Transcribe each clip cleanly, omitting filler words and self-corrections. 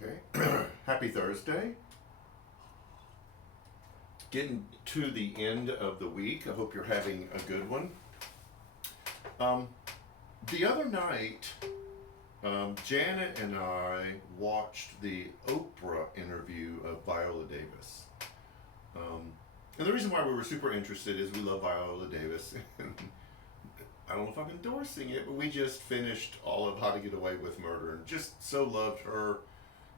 Okay. Happy Thursday. Getting to the end of the week. I hope you're having a good one. Um, the other night, Janet and I watched the Oprah interview of Viola Davis. And the reason why we were super interested is we love Viola Davis. I don't know if I'm endorsing it, but we just finished all of How to Get Away with Murder and just so loved her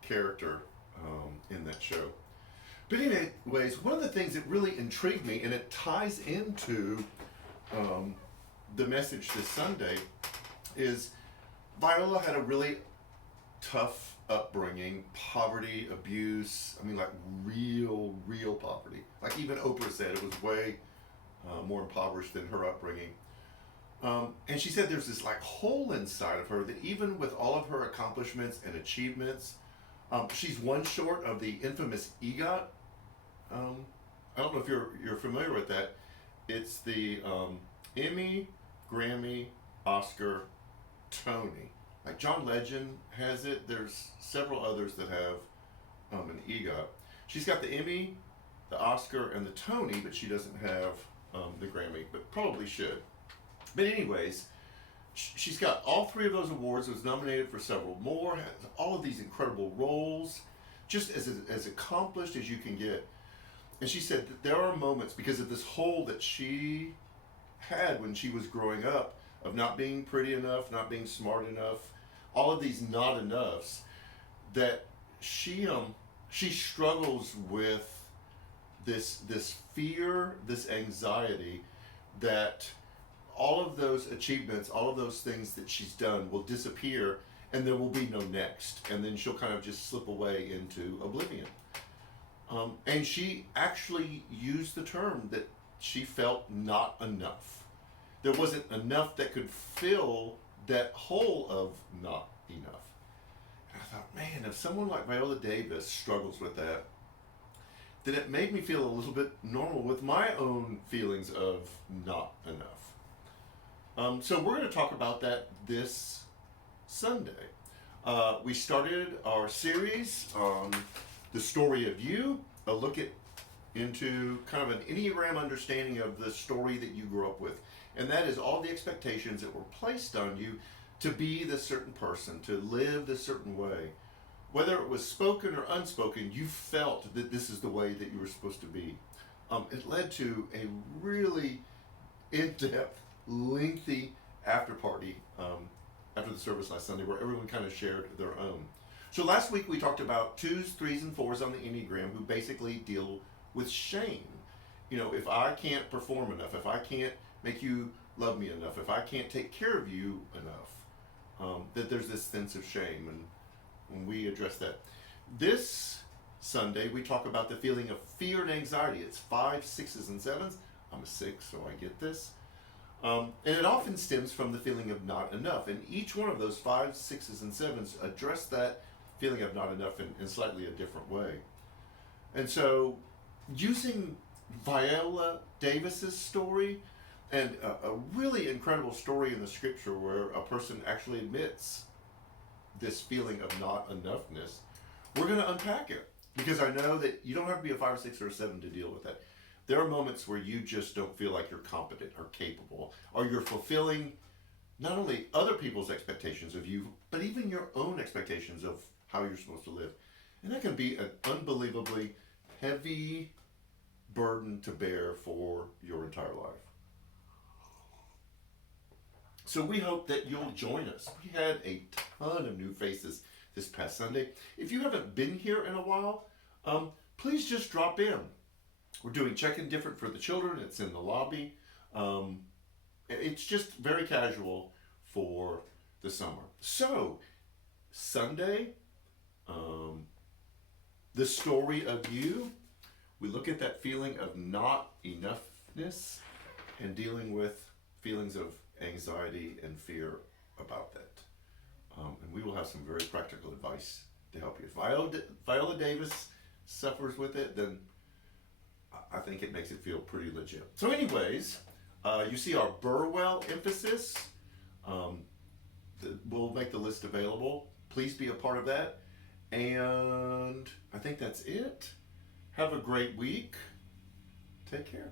character in that show. But anyways, one of the things that really intrigued me, and it ties into the message this Sunday, is Viola had a really tough upbringing, poverty, abuse. I mean, like real poverty. Like even Oprah said, it was way more impoverished than her upbringing. And she said there's this like hole inside of her that even with all of her accomplishments and achievements, she's one short of the infamous EGOT. I don't know if you're familiar with that. It's the Emmy, Grammy, Oscar, Tony. Like John Legend has it. There's several others that have an EGOT. She's got the Emmy, the Oscar, and the Tony, but she doesn't have the Grammy, but probably should. But anyways, she's got all three of those awards. Was nominated for several more. Has all of these incredible roles, just as accomplished as you can get. And she said that there are moments because of this hole that she had when she was growing up of not being pretty enough, not being smart enough, all of these not enoughs, that she struggles with this fear, this anxiety that all of those achievements, all of those things that she's done will disappear and there will be no next. And then she'll kind of just slip away into oblivion. And she actually used the term that she felt not enough. There wasn't enough that could fill that hole of not enough. And I thought, man, if someone like Viola Davis struggles with that, then it made me feel a little bit normal with my own feelings of not enough. So we're going to talk about that this Sunday. We started our series on the story of you, a look into kind of an Enneagram understanding of the story that you grew up with. And that is all the expectations that were placed on you to be this certain person, to live this certain way. Whether it was spoken or unspoken, you felt that this is the way that you were supposed to be. It led to a really in-depth, lengthy after party after the service last Sunday where everyone kind of shared their own. So last week we talked about 2s, 3s, and 4s on the Enneagram who basically deal with shame. You know, if I can't perform enough, if I can't make you love me enough, if I can't take care of you enough, that there's this sense of shame, and we address that. This Sunday we talk about the feeling of fear and anxiety. It's 5s, 6s, and 7s. I'm a 6, so I get this. And it often stems from the feeling of not enough. And each one of those 5s, 6s, and 7s address that feeling of not enough in slightly a different way. And so using Viola Davis's story and a really incredible story in the scripture where a person actually admits this feeling of not enoughness, we're going to unpack it. Because I know that you don't have to be a 5, 6, or a 7 to deal with that. There are moments where you just don't feel like you're competent or capable, or you're fulfilling not only other people's expectations of you, but even your own expectations of how you're supposed to live. And that can be an unbelievably heavy burden to bear for your entire life. So we hope that you'll join us. We had a ton of new faces this past Sunday. If you haven't been here in a while, please just drop in. We're doing check-in different for the children. It's in the lobby. It's just very casual for the summer. So, Sunday, the story of you. We look at that feeling of not enoughness and dealing with feelings of anxiety and fear about that. And we will have some very practical advice to help you. If Viola Davis suffers with it, then I think it makes it feel pretty legit. So anyways, you see our Burwell emphasis. We'll make the list available. Please be a part of that. And I think that's it. Have a great week. Take care.